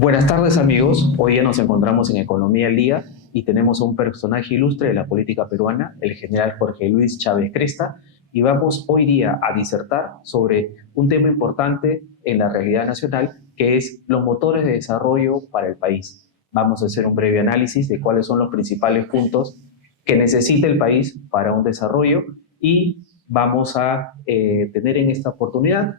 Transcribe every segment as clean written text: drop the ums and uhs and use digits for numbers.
Buenas tardes amigos, hoy ya nos encontramos en Economía al Día y tenemos a un personaje ilustre de la política peruana, el general Jorge Luis Chávez Cresta, y vamos hoy día a disertar sobre un tema importante en la realidad nacional, que es los motores de desarrollo para el país. Vamos a hacer un breve análisis de cuáles son los principales puntos que necesita el país para un desarrollo y vamos a tener en esta oportunidad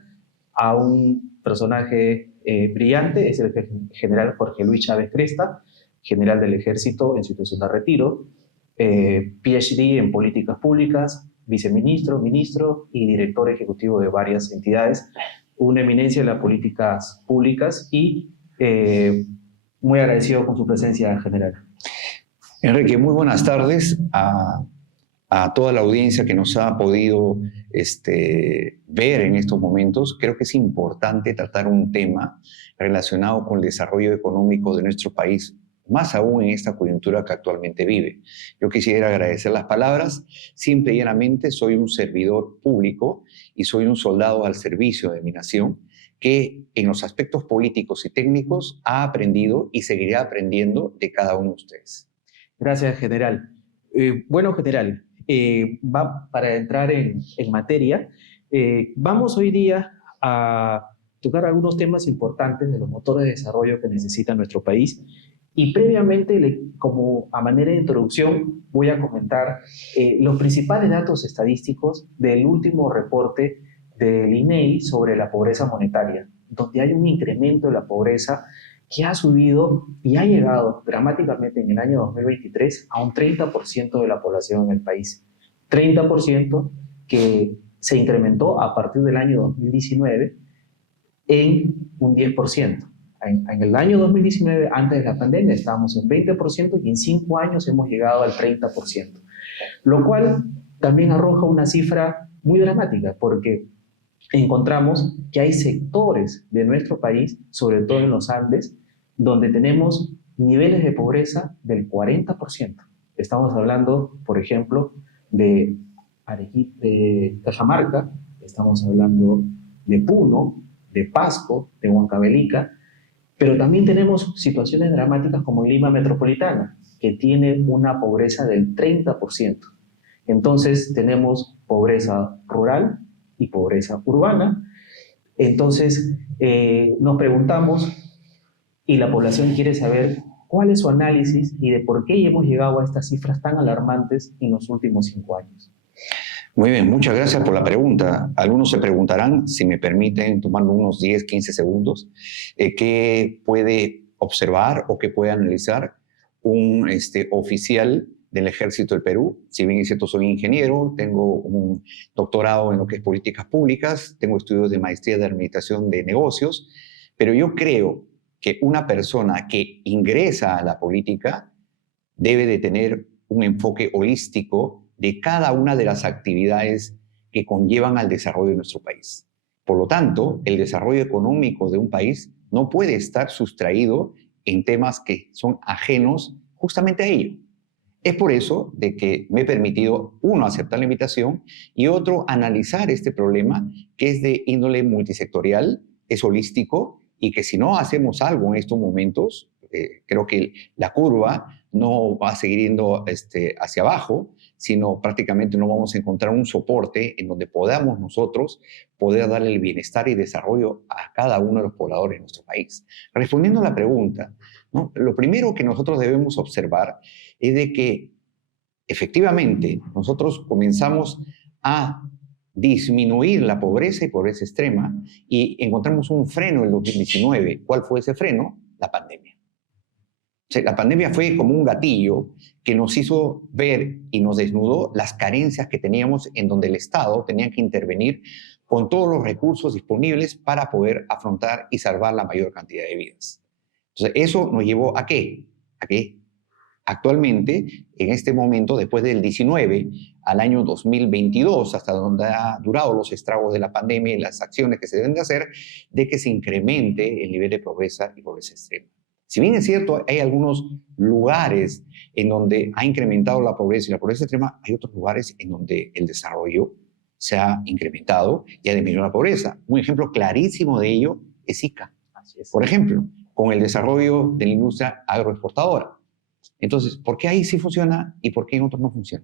a un personaje brillante, es el general Jorge Luis Chávez Cresta, general del Ejército en situación de retiro, PhD en políticas públicas, viceministro, ministro y director ejecutivo de varias entidades, una eminencia en las políticas públicas y muy agradecido con su presencia, general. Enrique, muy buenas tardes a toda la audiencia que nos ha podido ver en estos momentos. Creo que es importante tratar un tema relacionado con el desarrollo económico de nuestro país, más aún en esta coyuntura que actualmente vive. Yo quisiera agradecer las palabras. Simple y llanamente soy un servidor público y soy un soldado al servicio de mi nación que en los aspectos políticos y técnicos ha aprendido y seguirá aprendiendo de cada uno de ustedes. Gracias, general. Bueno, general, para entrar en materia, vamos hoy día a tocar algunos temas importantes de los motores de desarrollo que necesita nuestro país. Y previamente, como a manera de introducción, voy a comentar los principales datos estadísticos del último reporte del INEI sobre la pobreza monetaria, donde hay un incremento de la pobreza que ha subido y ha llegado dramáticamente en el año 2023 a un 30% de la población en el país. 30% que se incrementó a partir del año 2019 en un 10%. En el año 2019, antes de la pandemia, estábamos en 20% y en 5 años hemos llegado al 30%. Lo cual también arroja una cifra muy dramática, porque encontramos que hay sectores de nuestro país, sobre todo en los Andes, donde tenemos niveles de pobreza del 40%. Estamos hablando, por ejemplo, de Cajamarca, estamos hablando de Puno, de Pasco, de Huancavelica, pero también tenemos situaciones dramáticas como Lima Metropolitana, que tiene una pobreza del 30%. Entonces tenemos pobreza rural y pobreza urbana. Entonces nos preguntamos, y la población quiere saber cuál es su análisis y de por qué hemos llegado a estas cifras tan alarmantes en los últimos 5 años. Muy bien, muchas gracias por la pregunta. Algunos se preguntarán, si me permiten tomarme unos 10, 15 segundos, qué puede observar o qué puede analizar un oficial del Ejército del Perú. Si bien es cierto, soy ingeniero, tengo un doctorado en lo que es políticas públicas, tengo estudios de maestría de administración de negocios, pero yo creo que una persona que ingresa a la política debe de tener un enfoque holístico de cada una de las actividades que conllevan al desarrollo de nuestro país. Por lo tanto, el desarrollo económico de un país no puede estar sustraído en temas que son ajenos justamente a ello. Es por eso de que me he permitido, uno, aceptar la invitación y otro, analizar este problema que es de índole multisectorial, es holístico y que si no hacemos algo en estos momentos, creo que la curva no va a seguir yendo hacia abajo, sino prácticamente no vamos a encontrar un soporte en donde podamos nosotros poder darle el bienestar y desarrollo a cada uno de los pobladores de nuestro país. Respondiendo a la pregunta, ¿no? Lo primero que nosotros debemos observar es de que efectivamente nosotros comenzamos a disminuir la pobreza y pobreza extrema y encontramos un freno en el 2019. ¿Cuál fue ese freno? La pandemia. O sea, la pandemia fue como un gatillo que nos hizo ver y nos desnudó las carencias que teníamos en donde el Estado tenía que intervenir con todos los recursos disponibles para poder afrontar y salvar la mayor cantidad de vidas. Entonces, eso nos llevó ¿a qué? A que actualmente, en este momento, después del 19 al año 2022, hasta donde ha durado los estragos de la pandemia y las acciones que se deben de hacer, de que se incremente el nivel de pobreza y pobreza extrema. Si bien es cierto, hay algunos lugares en donde ha incrementado la pobreza y la pobreza extrema, hay otros lugares en donde el desarrollo se ha incrementado y ha disminuido la pobreza. Un ejemplo clarísimo de ello es Ica. Por ejemplo, con el desarrollo de la industria agroexportadora. Entonces, ¿por qué ahí sí funciona y por qué en otros no funciona?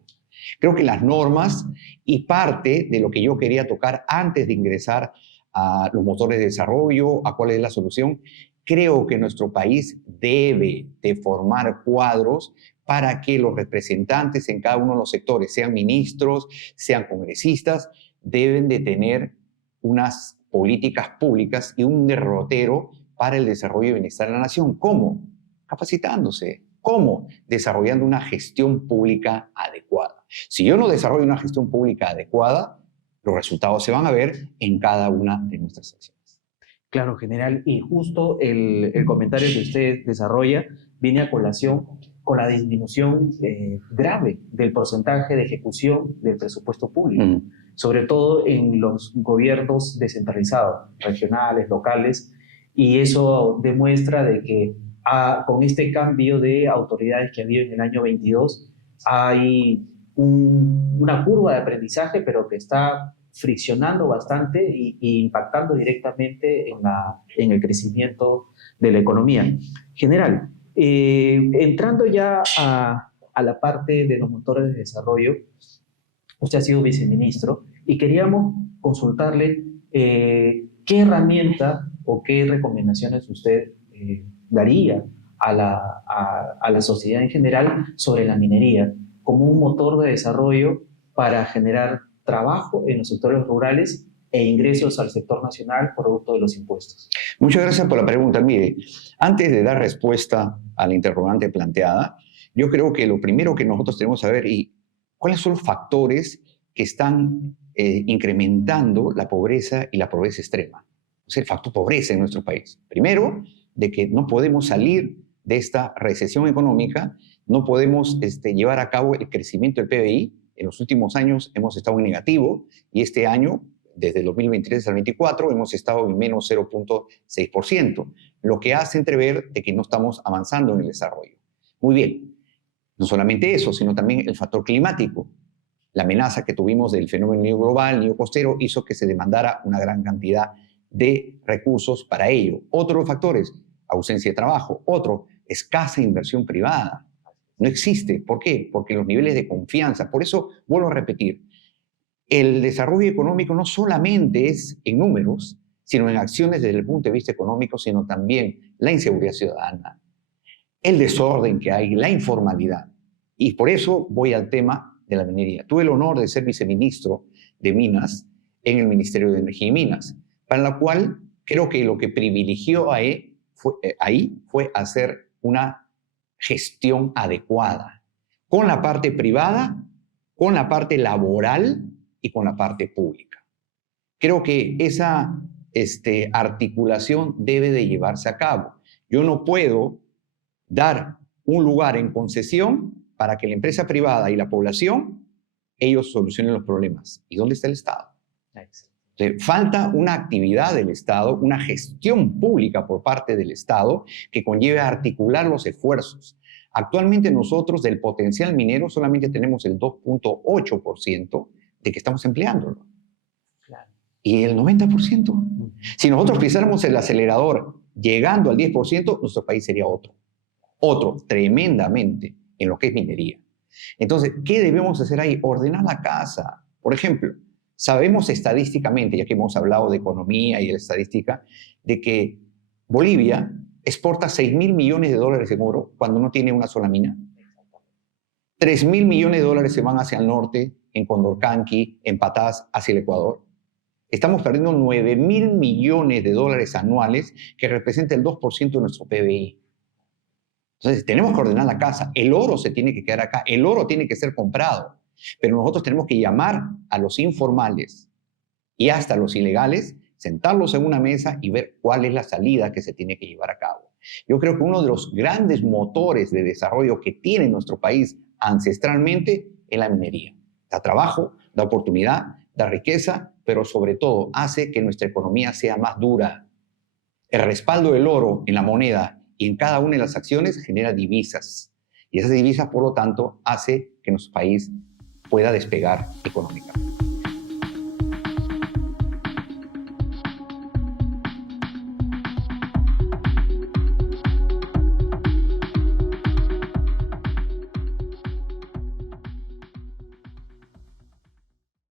Creo que las normas y parte de lo que yo quería tocar antes de ingresar a los motores de desarrollo, a cuál es la solución, creo que nuestro país debe de formar cuadros para que los representantes en cada uno de los sectores, sean ministros, sean congresistas, deben de tener unas políticas públicas y un derrotero para el desarrollo y bienestar de la nación. ¿Cómo? Capacitándose. ¿Cómo? Desarrollando una gestión pública adecuada. Si yo no desarrollo una gestión pública adecuada, los resultados se van a ver en cada una de nuestras acciones. Claro, general, y justo el comentario que usted desarrolla viene a colación con la disminución grave del porcentaje de ejecución del presupuesto público, sobre todo en los gobiernos descentralizados, regionales, locales, y eso demuestra de que con este cambio de autoridades que ha habido en el año 22, hay una curva de aprendizaje, pero que está friccionando bastante y impactando directamente en el crecimiento de la economía. General, entrando ya a la parte de los motores de desarrollo, usted ha sido viceministro y queríamos consultarle qué herramienta o qué recomendaciones usted daría a la sociedad en general sobre la minería como un motor de desarrollo para generar trabajo en los sectores rurales e ingresos al sector nacional producto de los impuestos. Muchas gracias por la pregunta. Mire, antes de dar respuesta a la interrogante planteada, yo creo que lo primero que nosotros tenemos que saber es cuáles son los factores que están incrementando la pobreza y la pobreza extrema. O sea, el factor pobreza en nuestro país. Primero, de que no podemos salir de esta recesión económica, no podemos llevar a cabo el crecimiento del PBI. En los últimos años hemos estado en negativo y este año, desde el 2023 al 2024, hemos estado en menos 0.6%, lo que hace entrever de que no estamos avanzando en el desarrollo. Muy bien, no solamente eso, sino también el factor climático. La amenaza que tuvimos del fenómeno Niño global, Niño costero, hizo que se demandara una gran cantidad de recursos para ello. Otros factores, ausencia de trabajo. Otro, escasa inversión privada. No existe. ¿Por qué? Porque los niveles de confianza. Por eso, vuelvo a repetir, el desarrollo económico no solamente es en números, sino en acciones desde el punto de vista económico, sino también la inseguridad ciudadana, el desorden que hay, la informalidad. Y por eso voy al tema de la minería. Tuve el honor de ser viceministro de Minas en el Ministerio de Energía y Minas, para la cual creo que lo que privilegió ahí fue hacer una gestión adecuada con la parte privada, con la parte laboral y con la parte pública. Creo que esa articulación debe de llevarse a cabo. Yo no puedo dar un lugar en concesión para que la empresa privada y la población, ellos solucionen los problemas. ¿Y dónde está el Estado? Falta una actividad del Estado, una gestión pública por parte del Estado que conlleve a articular los esfuerzos. Actualmente nosotros del potencial minero solamente tenemos el 2.8% de que estamos empleándolo. Claro. Y el 90%. Si nosotros pisáramos el acelerador llegando al 10%, nuestro país sería otro tremendamente en lo que es minería. Entonces, ¿qué debemos hacer ahí? Ordenar la casa. Por ejemplo, sabemos estadísticamente, ya que hemos hablado de economía y de estadística, de que Bolivia exporta 6.000 millones de dólares en oro cuando no tiene una sola mina. 3.000 millones de dólares se van hacia el norte, en Condorcanqui, en Patás, hacia el Ecuador. Estamos perdiendo 9.000 millones de dólares anuales, que representa el 2% de nuestro PBI. Entonces, tenemos que ordenar la casa. El oro se tiene que quedar acá. El oro tiene que ser comprado. Pero nosotros tenemos que llamar a los informales y hasta los ilegales, sentarlos en una mesa y ver cuál es la salida que se tiene que llevar a cabo. Yo creo que uno de los grandes motores de desarrollo que tiene nuestro país ancestralmente es la minería. Da trabajo, da oportunidad, da riqueza, pero sobre todo hace que nuestra economía sea más dura. El respaldo del oro en la moneda y en cada una de las acciones genera divisas. Y esas divisas, por lo tanto, hace que nuestro país pueda despegar económicamente.